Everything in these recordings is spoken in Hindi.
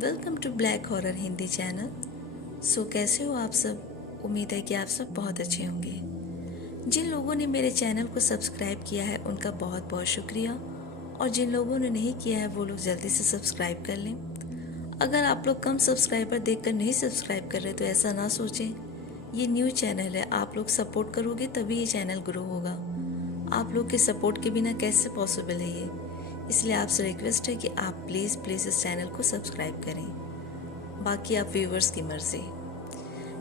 Welcome to black horror Hindi channel. कैसे हो आप सब? उम्मीद है कि आप सब बहुत अच्छे होंगे। जिन लोगों ने मेरे चैनल को सब्सक्राइब किया है उनका बहुत बहुत शुक्रिया, और जिन लोगों ने नहीं किया है वो लोग जल्दी से सब्सक्राइब कर लें। अगर आप लोग कम सब्सक्राइबर देखकर नहीं सब्सक्राइब कर रहे तो ऐसा ना सोचें, ये न्यू चैनल है, आप लोग सपोर्ट करोगे तभी ये चैनल ग्रो होगा। आप लोग के सपोर्ट के बिना कैसे पॉसिबल है ये, इसलिए आपसे रिक्वेस्ट है कि आप प्लीज़ इस चैनल को सब्सक्राइब करें। बाकी आप व्यूवर्स की मर्जी।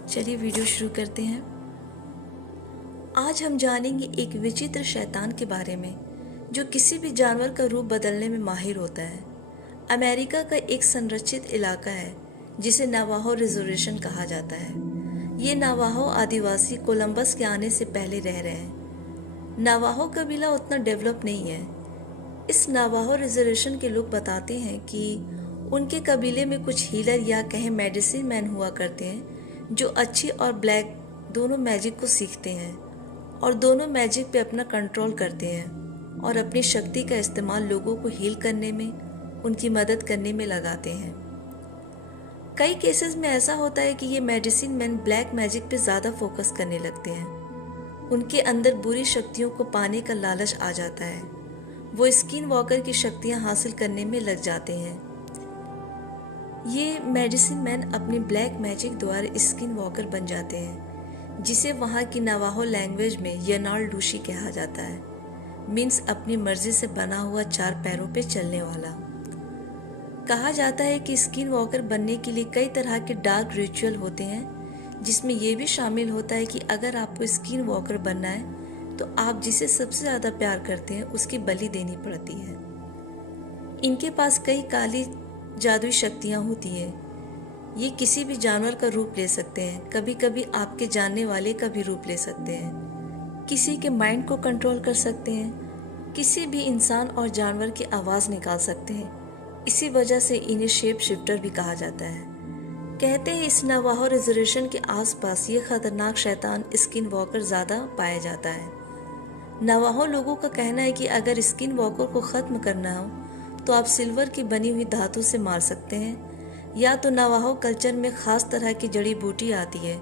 चलिए वीडियो शुरू करते हैं। आज हम जानेंगे एक विचित्र शैतान के बारे में जो किसी भी जानवर का रूप बदलने में माहिर होता है। अमेरिका का एक संरक्षित इलाका है जिसे नावाहो रिजर्वेशन कहा जाता है। ये नावाहो आदिवासी कोलंबस के आने से पहले रह रहे हैं। नावाहो कबीला उतना डेवलप नहीं है। इस नावाहो रिजर्वेशन के लोग बताते हैं कि उनके कबीले में कुछ हीलर या कहें मेडिसिन मैन हुआ करते हैं जो अच्छी और ब्लैक दोनों मैजिक को सीखते हैं और दोनों मैजिक पे अपना कंट्रोल करते हैं और अपनी शक्ति का इस्तेमाल लोगों को हील करने में, उनकी मदद करने में लगाते हैं। कई केसेस में ऐसा होता है कि ये मेडिसिन मैन ब्लैक मैजिक पे ज़्यादा फोकस करने लगते हैं। उनके अंदर बुरी शक्तियों को पाने का लालच आ जाता है। वो स्किन वॉकर की शक्तियां हासिल करने में लग जाते हैं। ये मेडिसिन मैन अपनी ब्लैक मैजिक द्वारा स्किन वॉकर बन जाते हैं, जिसे वहाँ की नावाहो लैंग्वेज में यनाल डूशी कहा जाता है। मीन्स अपनी मर्जी से बना हुआ 4 पैरों पे चलने वाला। कहा जाता है कि स्किन वॉकर बनने के लिए कई तरह के डार्क रिचुअल होते हैं, जिसमें यह भी शामिल होता है कि अगर आपको स्किन वॉकर बनना है तो आप जिसे सबसे ज़्यादा प्यार करते हैं उसकी बलि देनी पड़ती है। इनके पास कई काली जादुई शक्तियाँ होती हैं। ये किसी भी जानवर का रूप ले सकते हैं, कभी कभी आपके जानने वाले का भी रूप ले सकते हैं, किसी के माइंड को कंट्रोल कर सकते हैं, किसी भी इंसान और जानवर की आवाज़ निकाल सकते हैं। इसी वजह से इन्हें शेप शिफ्टर भी कहा जाता है। कहते हैं इस नावाहो रिजर्वेशन के आसपास ये खतरनाक शैतान स्किन वॉकर ज़्यादा पाया जाता है। नावाहो लोगों का कहना है कि अगर स्किन वॉकर को ख़त्म करना हो तो आप सिल्वर की बनी हुई धातु से मार सकते हैं, या तो नावाहो कल्चर में ख़ास तरह की जड़ी बूटी आती है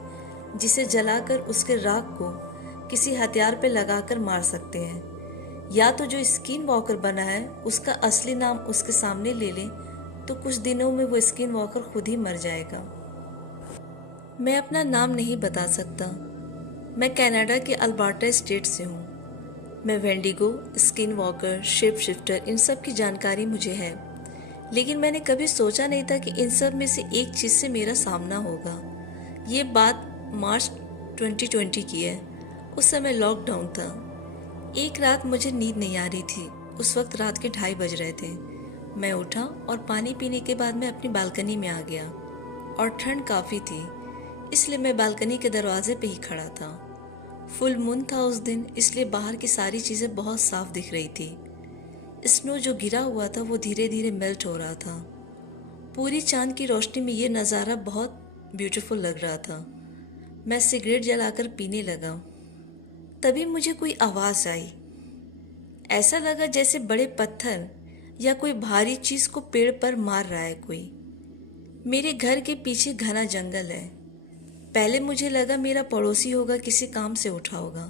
जिसे जलाकर उसके राख को किसी हथियार पर लगाकर मार सकते हैं, या तो जो स्किन वॉकर बना है उसका असली नाम उसके सामने ले लें तो कुछ दिनों में वो स्किन वॉकर खुद ही मर जाएगा। मैं अपना नाम नहीं बता सकता। मैं कनाडा के अल्बर्टा स्टेट से हूँ। मैं wendigo, skin walker, shape shifter इन सब की जानकारी मुझे है, लेकिन मैंने कभी सोचा नहीं था कि इन सब में से एक चीज़ से मेरा सामना होगा। ये बात मार्च 2020 की है। उस समय लॉकडाउन था। एक रात मुझे नींद नहीं आ रही थी। उस वक्त रात के 2:30 बज रहे थे। मैं उठा और पानी पीने के बाद मैं अपनी बालकनी में आ गया, और ठंड काफ़ी थी इसलिए मैं बालकनी के दरवाजे पे ही खड़ा था। फुल मून था उस दिन, इसलिए बाहर की सारी चीज़ें बहुत साफ दिख रही थी। स्नो जो गिरा हुआ था वो धीरे धीरे मेल्ट हो रहा था। पूरी चांद की रोशनी में ये नज़ारा बहुत ब्यूटीफुल लग रहा था। मैं सिगरेट जलाकर पीने लगा। तभी मुझे कोई आवाज़ आई। ऐसा लगा जैसे बड़े पत्थर या कोई भारी चीज़ को पेड़ पर मार रहा है कोई। मेरे घर के पीछे घना जंगल है। पहले मुझे लगा मेरा पड़ोसी होगा, किसी काम से उठा होगा।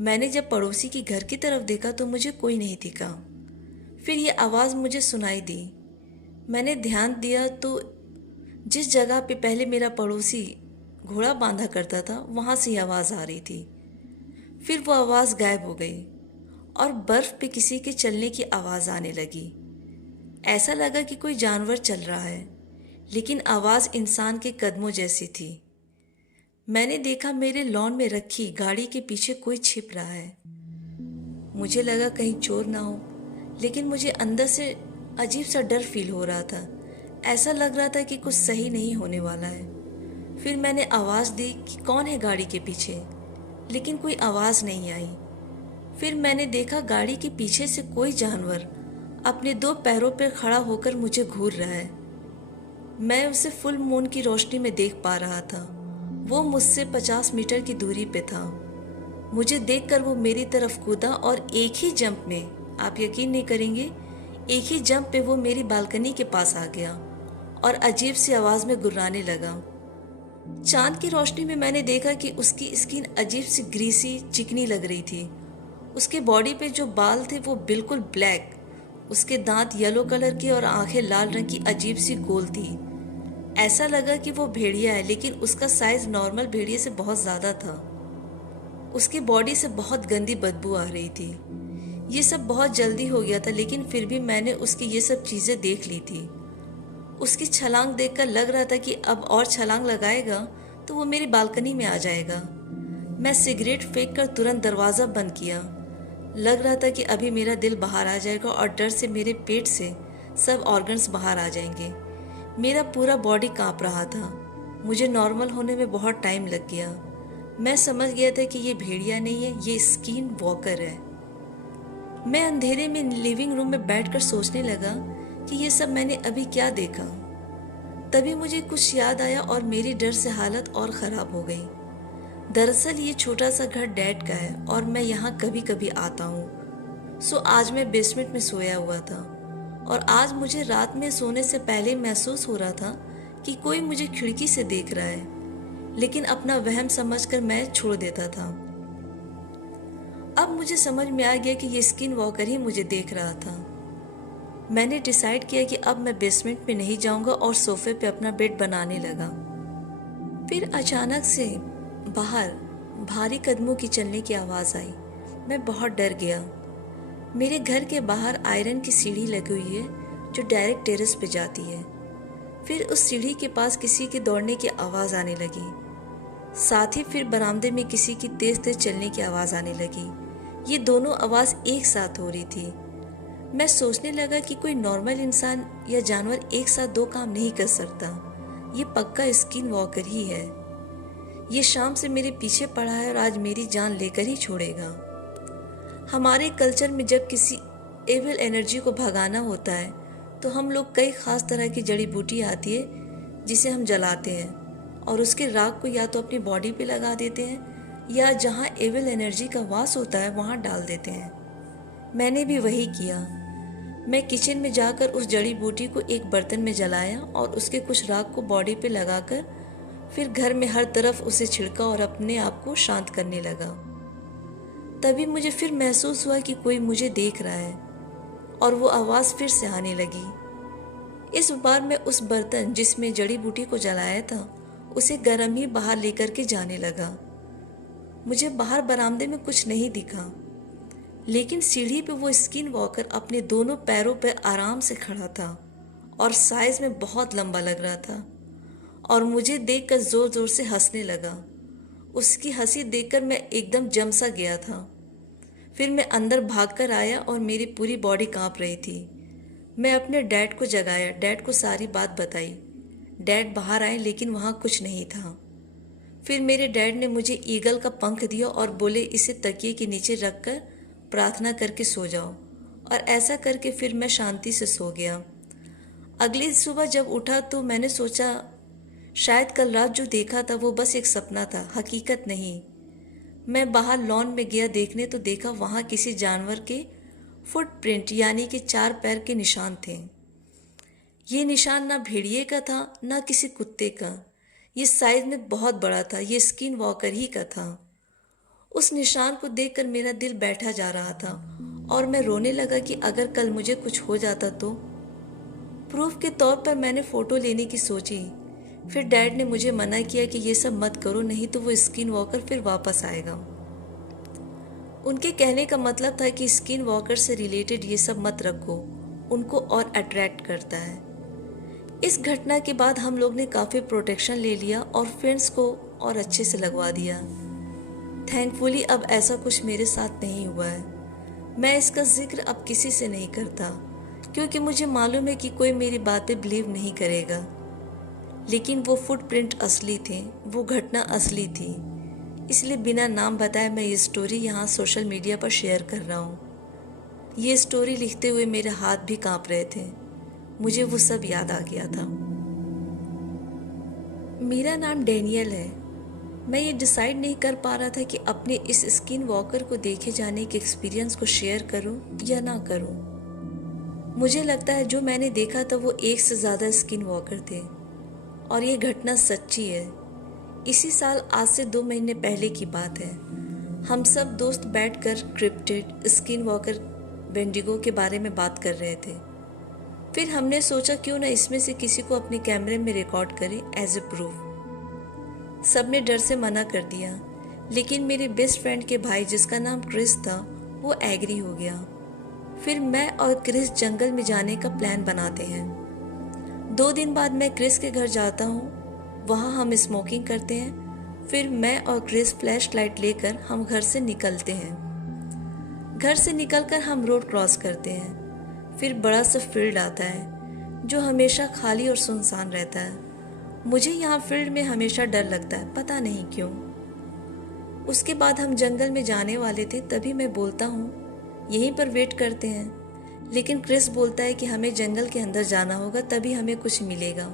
मैंने जब पड़ोसी की घर की तरफ देखा तो मुझे कोई नहीं दिखा। फिर ये आवाज़ मुझे सुनाई दी। मैंने ध्यान दिया तो जिस जगह पे पहले मेरा पड़ोसी घोड़ा बांधा करता था वहाँ से आवाज़ आ रही थी। फिर वो आवाज़ गायब हो गई और बर्फ़ पे किसी के चलने की आवाज़ आने लगी। ऐसा लगा कि कोई जानवर चल रहा है, लेकिन आवाज़ इंसान के कदमों जैसी थी। मैंने देखा मेरे लॉन में रखी गाड़ी के पीछे कोई छिप रहा है। मुझे लगा कहीं चोर ना हो, लेकिन मुझे अंदर से अजीब सा डर फील हो रहा था। ऐसा लग रहा था कि कुछ सही नहीं होने वाला है। फिर मैंने आवाज़ दी कि कौन है गाड़ी के पीछे, लेकिन कोई आवाज़ नहीं आई। फिर मैंने देखा गाड़ी के पीछे से कोई जानवर अपने 2 पैरों पर खड़ा होकर मुझे घूर रहा है। मैं उसे फुल मून की रोशनी में देख पा रहा था। वो मुझसे 50 मीटर की दूरी पे था। मुझे देखकर वो मेरी तरफ कूदा और एक ही जंप में, आप यकीन नहीं करेंगे, एक ही जंप पे वो मेरी बालकनी के पास आ गया और अजीब सी आवाज़ में गुर्राने लगा। चांद की रोशनी में मैंने देखा कि उसकी स्किन अजीब सी ग्रीसी चिकनी लग रही थी। उसके बॉडी पे जो बाल थे वो बिल्कुल ब्लैक, उसके दांत येलो कलर के और आंखें लाल रंग की अजीब सी गोल थी। ऐसा लगा कि वो भेड़िया है, लेकिन उसका साइज नॉर्मल भेड़िए से बहुत ज़्यादा था। उसकी बॉडी से बहुत गंदी बदबू आ रही थी। ये सब बहुत जल्दी हो गया था, लेकिन फिर भी मैंने उसकी ये सब चीज़ें देख ली थी। उसकी छलांग देखकर लग रहा था कि अब और छलांग लगाएगा तो वो मेरी बालकनी में आ जाएगा। मैं सिगरेट फेंक कर तुरंत दरवाज़ा बंद किया। लग रहा था कि अभी मेरा दिल बाहर आ जाएगा और डर से मेरे पेट से सब ऑर्गन्स बाहर आ जाएंगे। मेरा पूरा बॉडी काँप रहा था। मुझे नॉर्मल होने में बहुत टाइम लग गया। मैं समझ गया था कि ये भेड़िया नहीं है, ये स्किन वॉकर है। मैं अंधेरे में लिविंग रूम में बैठकर सोचने लगा कि ये सब मैंने अभी क्या देखा। तभी मुझे कुछ याद आया और मेरी डर से हालत और ख़राब हो गई। दरअसल ये छोटा सा घर डैड का है और मैं यहाँ कभी कभी आता हूँ। सो आज मैं बेसमेंट में सोया हुआ था और आज मुझे रात में सोने से पहले महसूस हो रहा था कि कोई मुझे खिड़की से देख रहा है, लेकिन अपना वहम समझकर मैं छोड़ देता था। अब मुझे समझ में आ गया कि ये स्किन वॉकर ही मुझे देख रहा था। मैंने डिसाइड किया कि अब मैं बेसमेंट में नहीं जाऊंगा और सोफे पे अपना बेड बनाने लगा। फिर अचानक से बाहर भारी कदमों की चलने की आवाज़ आई। मैं बहुत डर गया। मेरे घर के बाहर आयरन की सीढ़ी लगी हुई है जो डायरेक्ट टेरेस पे जाती है। फिर उस सीढ़ी के पास किसी के दौड़ने की आवाज़ आने लगी। साथ ही फिर बरामदे में किसी की तेज तेज चलने की आवाज़ आने लगी। ये दोनों आवाज़ एक साथ हो रही थी। मैं सोचने लगा कि कोई नॉर्मल इंसान या जानवर एक साथ दो काम नहीं कर सकता। ये पक्का स्किन वॉकर ही है। ये शाम से मेरे पीछे पड़ा है और आज मेरी जान लेकर ही छोड़ेगा। हमारे कल्चर में जब किसी एविल एनर्जी को भगाना होता है तो हम लोग कई ख़ास तरह की जड़ी बूटी आती है जिसे हम जलाते हैं और उसके राख को या तो अपनी बॉडी पे लगा देते हैं या जहाँ एविल एनर्जी का वास होता है वहाँ डाल देते हैं। मैंने भी वही किया। मैं किचन में जाकर उस जड़ी बूटी को एक बर्तन में जलाया और उसके कुछ राख को बॉडी पे लगाकर फिर घर में हर तरफ उसे छिड़का और अपने आप को शांत करने लगा। तभी मुझे फिर महसूस हुआ कि कोई मुझे देख रहा है और वो आवाज़ फिर से आने लगी। इस बार मैं उस बर्तन जिसमें जड़ी बूटी को जलाया था उसे गर्म ही बाहर लेकर के जाने लगा। मुझे बाहर बरामदे में कुछ नहीं दिखा, लेकिन सीढ़ी पे वो स्किन वॉकर अपने दोनों पैरों पर आराम से खड़ा था और साइज में बहुत लंबा लग रहा था और मुझे देखकर ज़ोर ज़ोर से हंसने लगा। उसकी हंसी देखकर मैं एकदम जम सा गया था। फिर मैं अंदर भागकर आया और मेरी पूरी बॉडी कांप रही थी। मैं अपने डैड को जगाया, डैड को सारी बात बताई। डैड बाहर आए लेकिन वहाँ कुछ नहीं था। फिर मेरे डैड ने मुझे ईगल का पंख दिया और बोले इसे तकिए के नीचे रखकर प्रार्थना करके सो जाओ, और ऐसा करके फिर मैं शांति से सो गया। अगली सुबह जब उठा तो मैंने सोचा शायद कल रात जो देखा था वो बस एक सपना था, हकीकत नहीं। मैं बाहर लॉन में गया देखने तो देखा वहाँ किसी जानवर के फुटप्रिंट यानी कि 4 पैर के निशान थे। ये निशान ना भेड़िए का था ना किसी कुत्ते का। ये साइज में बहुत बड़ा था। ये स्किन वॉकर ही का था। उस निशान को देखकर मेरा दिल बैठा जा रहा था और मैं रोने लगा कि अगर कल मुझे कुछ हो जाता तो। प्रूफ के तौर पर मैंने फ़ोटो लेने की सोची। फिर डैड ने मुझे मना किया कि ये सब मत करो, नहीं तो वो स्किन वॉकर फिर वापस आएगा। उनके कहने का मतलब था कि स्किन वॉकर से रिलेटेड ये सब मत रखो, उनको और अट्रैक्ट करता है। इस घटना के बाद हम लोग ने काफ़ी प्रोटेक्शन ले लिया और फ्रेंड्स को और अच्छे से लगवा दिया। थैंकफुली अब ऐसा कुछ मेरे साथ नहीं हुआ है। मैं इसका जिक्र अब किसी से नहीं करता क्योंकि मुझे मालूम है कि कोई मेरी बात पे बिलीव नहीं करेगा। लेकिन वो फुटप्रिंट असली थे, वो घटना असली थी, इसलिए बिना नाम बताए मैं ये स्टोरी यहाँ सोशल मीडिया पर शेयर कर रहा हूँ। ये स्टोरी लिखते हुए मेरे हाथ भी कांप रहे थे। मुझे वो सब याद आ गया था। मेरा नाम डैनियल है। मैं ये डिसाइड नहीं कर पा रहा था कि अपने इस स्किन वॉकर को देखे जाने के एक्सपीरियंस को शेयर करूं या ना करूं। मुझे लगता है जो मैंने देखा था वो एक से ज़्यादा स्किन वॉकर थे और ये घटना सच्ची है। इसी साल आज से 2 महीने पहले की बात है। हम सब दोस्त बैठकर क्रिप्टिड स्किन वॉकर वेंडिगो के बारे में बात कर रहे थे। फिर हमने सोचा क्यों ना इसमें से किसी को अपने कैमरे में रिकॉर्ड करें एज ए प्रूफ। सबने डर से मना कर दिया, लेकिन मेरे बेस्ट फ्रेंड के भाई जिसका नाम क्रिस था वो एग्री हो गया। फिर मैं और क्रिस जंगल में जाने का प्लान बनाते हैं। 2 दिन बाद मैं क्रिस के घर जाता हूँ। वहाँ हम स्मोकिंग करते हैं। फिर मैं और क्रिस फ्लैश लाइट लेकर हम घर से निकलते हैं। घर से निकलकर हम रोड क्रॉस करते हैं। फिर बड़ा सा फील्ड आता है जो हमेशा खाली और सुनसान रहता है। मुझे यहाँ फील्ड में हमेशा डर लगता है, पता नहीं क्यों। उसके बाद हम जंगल में जाने वाले थे, तभी मैं बोलता हूँ यहीं पर वेट करते हैं, लेकिन क्रिस बोलता है कि हमें जंगल के अंदर जाना होगा, तभी हमें कुछ मिलेगा।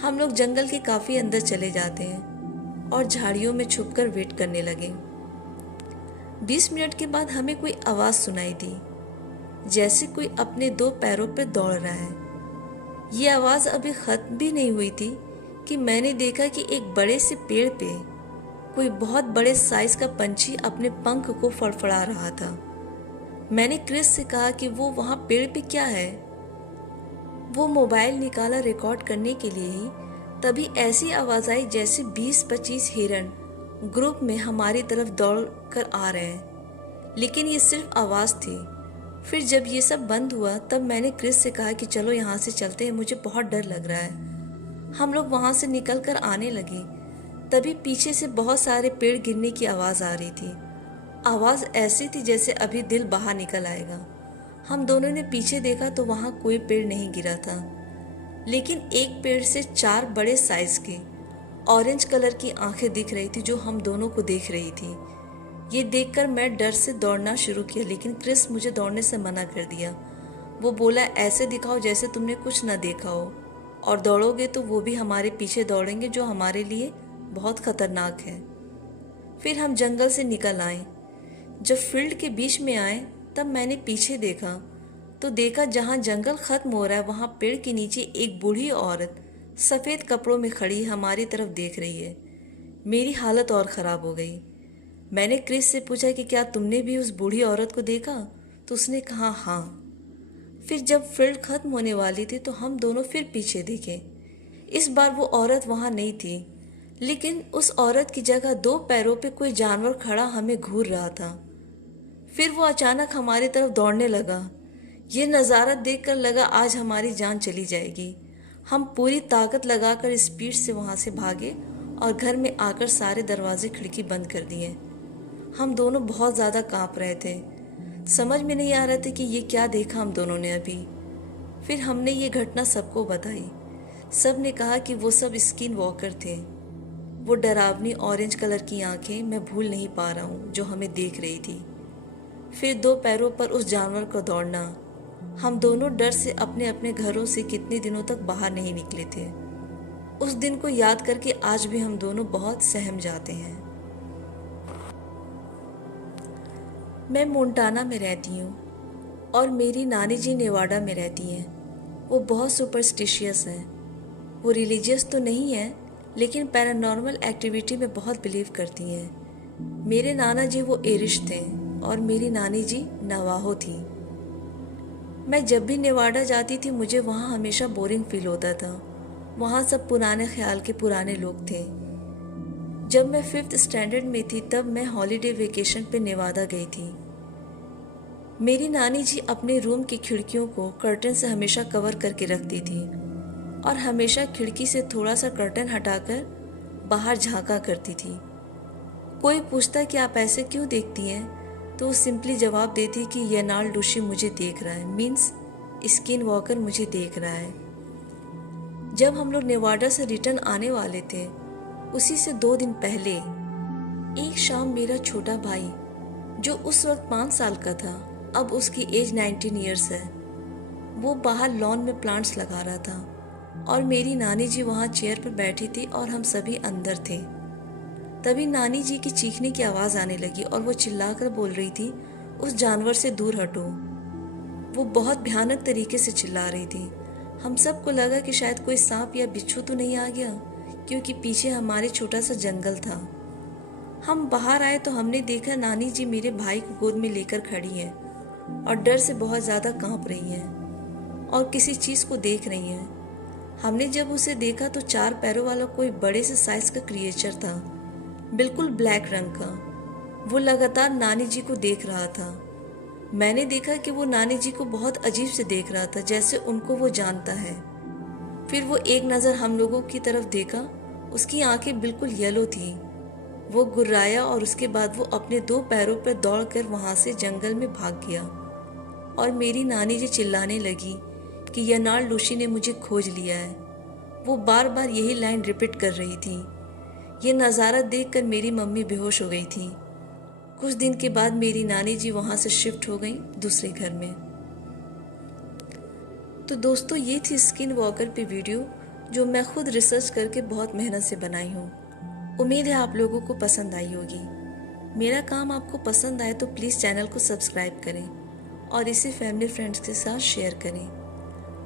हम लोग जंगल के काफ़ी अंदर चले जाते हैं और झाड़ियों में छुपकर वेट करने लगे। 20 मिनट के बाद हमें कोई आवाज़ सुनाई दी, जैसे कोई अपने 2 पैरों पर दौड़ रहा है। ये आवाज़ अभी ख़त्म भी नहीं हुई थी कि मैंने देखा कि एक बड़े से पेड़ पे कोई बहुत बड़े साइज का पंछी अपने पंख को फड़फड़ा रहा था। मैंने क्रिस से कहा कि वो वहाँ पेड़ पे क्या है। वो मोबाइल निकाला रिकॉर्ड करने के लिए ही, तभी ऐसी आवाज़ आई जैसे 20-25 हिरन ग्रुप में हमारी तरफ दौड़ कर आ रहे हैं, लेकिन ये सिर्फ आवाज़ थी। फिर जब ये सब बंद हुआ तब मैंने क्रिस से कहा कि चलो यहाँ से चलते हैं, मुझे बहुत डर लग रहा है। हम लोग वहाँ से निकल कर आने लगे, तभी पीछे से बहुत सारे पेड़ गिरने की आवाज़ आ रही थी। आवाज़ ऐसी थी जैसे अभी दिल बाहर निकल आएगा। हम दोनों ने पीछे देखा तो वहाँ कोई पेड़ नहीं गिरा था, लेकिन एक पेड़ से 4 बड़े साइज की ऑरेंज कलर की आंखें दिख रही थी जो हम दोनों को देख रही थी। ये देखकर मैं डर से दौड़ना शुरू किया, लेकिन क्रिस मुझे दौड़ने से मना कर दिया। वो बोला ऐसे दिखाओ जैसे तुमने कुछ ना देखा हो, और दौड़ोगे तो वो भी हमारे पीछे दौड़ेंगे, जो हमारे लिए बहुत खतरनाक है। फिर हम जंगल से निकल आए। जब फील्ड के बीच में आए तब मैंने पीछे देखा तो देखा जहाँ जंगल खत्म हो रहा है वहाँ पेड़ के नीचे एक बूढ़ी औरत सफ़ेद कपड़ों में खड़ी हमारी तरफ देख रही है। मेरी हालत और ख़राब हो गई। मैंने क्रिस से पूछा कि क्या तुमने भी उस बूढ़ी औरत को देखा, तो उसने कहा हाँ। फिर जब फील्ड खत्म होने वाली थी तो हम दोनों फिर पीछे देखे। इस बार वो औरत वहाँ नहीं थी, लेकिन उस औरत की जगह 2 पैरों पे कोई जानवर खड़ा हमें घूर रहा था। फिर वो अचानक हमारी तरफ दौड़ने लगा। ये नज़ारा देखकर लगा आज हमारी जान चली जाएगी। हम पूरी ताकत लगाकर स्पीड से वहाँ से भागे और घर में आकर सारे दरवाजे खिड़की बंद कर दिए। हम दोनों बहुत ज़्यादा काँप रहे थे। समझ में नहीं आ रहा था कि ये क्या देखा हम दोनों ने अभी। फिर हमने ये घटना सबको बताई। सब ने कहा कि वो सब स्किन वॉकर थे। वो डरावनी ऑरेंज कलर की आंखें मैं भूल नहीं पा रहा हूँ जो हमें देख रही थी। फिर 2 पैरों पर उस जानवर को दौड़ना। हम दोनों डर से अपने अपने घरों से कितने दिनों तक बाहर नहीं निकले थे। उस दिन को याद करके आज भी हम दोनों बहुत सहम जाते हैं। मैं मोंटाना में रहती हूँ और मेरी नानी जी नेवाडा में रहती हैं। वो बहुत सुपरस्टिशियस हैं। वो रिलीजियस तो नहीं है, लेकिन पैरानॉर्मल एक्टिविटी में बहुत बिलीव करती हैं। मेरे नाना जी वो एरिश थे और मेरी नानी जी नवाहो थी। मैं जब भी नेवाडा जाती थी मुझे वहाँ हमेशा बोरिंग फील होता था। वहाँ सब पुराने ख्याल के पुराने लोग थे। जब मैं 5th स्टैंडर्ड में थी तब मैं हॉलीडे वेकेशन पे नेवादा गई थी। मेरी नानी जी अपने रूम की खिड़कियों को कर्टन से हमेशा कवर करके रखती थी और हमेशा खिड़की से थोड़ा सा कर्टन हटाकर बाहर झांका करती थी। कोई पूछता कि आप ऐसे क्यों देखती हैं, तो वो सिंपली जवाब देती कि येनाल डूशी मुझे देख रहा है, मीन्स स्किन वॉकर मुझे देख रहा है। जब हम लोग नेवाडा से रिटर्न आने वाले थे उसी से 2 दिन पहले एक शाम मेरा छोटा भाई जो उस वक्त 5 साल का था, अब उसकी एज 19 ईयर्स है, वो बाहर लॉन में प्लांट्स लगा रहा था और मेरी नानी जी वहाँ चेयर पर बैठी थी और हम सभी अंदर थे। तभी नानी जी की चीखने की आवाज़ आने लगी और वो चिल्लाकर बोल रही थी उस जानवर से दूर हटो। वो बहुत भयानक तरीके से चिल्ला रही थी। हम सबको लगा कि शायद कोई सांप या बिच्छू तो नहीं आ गया, क्योंकि पीछे हमारे छोटा सा जंगल था। हम बाहर आए तो हमने देखा नानी जी मेरे भाई को गोद में लेकर खड़ी हैं और डर से बहुत ज़्यादा कांप रही हैं और किसी चीज़ को देख रही हैं। हमने जब उसे देखा तो 4 पैरों वाला कोई बड़े से साइज का क्रिएचर था, बिल्कुल ब्लैक रंग का। वो लगातार नानी जी को देख रहा था। मैंने देखा कि वो नानी जी को बहुत अजीब से देख रहा था, जैसे उनको वो जानता है। फिर वो एक नज़र हम लोगों की तरफ देखा। उसकी आंखें बिल्कुल येलो थी। वो गुर्राया और उसके बाद वो अपने 2 पैरों पर दौड़कर वहाँ से जंगल में भाग गया और मेरी नानी जी चिल्लाने लगी कि यनाल लूशी ने मुझे खोज लिया है। वो बार बार यही लाइन रिपीट कर रही थी। ये नज़ारा देखकर मेरी मम्मी बेहोश हो गई थी। कुछ दिन के बाद मेरी नानी जी वहाँ से शिफ्ट हो गई दूसरे घर में। तो दोस्तों, ये थी स्किन वॉकर पे वीडियो, जो मैं खुद रिसर्च करके बहुत मेहनत से बनाई हूँ। उम्मीद है आप लोगों को पसंद आई होगी। मेरा काम आपको पसंद आए तो प्लीज़ चैनल को सब्सक्राइब करें और इसे फैमिली फ्रेंड्स के साथ शेयर करें।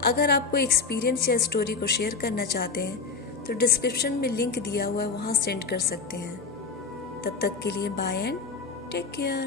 अगर आप कोई एक्सपीरियंस या स्टोरी को शेयर करना चाहते हैं तो डिस्क्रिप्शन में लिंक दिया हुआ है, वहाँ सेंड कर सकते हैं। तब तक के लिए बाय एंड टेक केयर।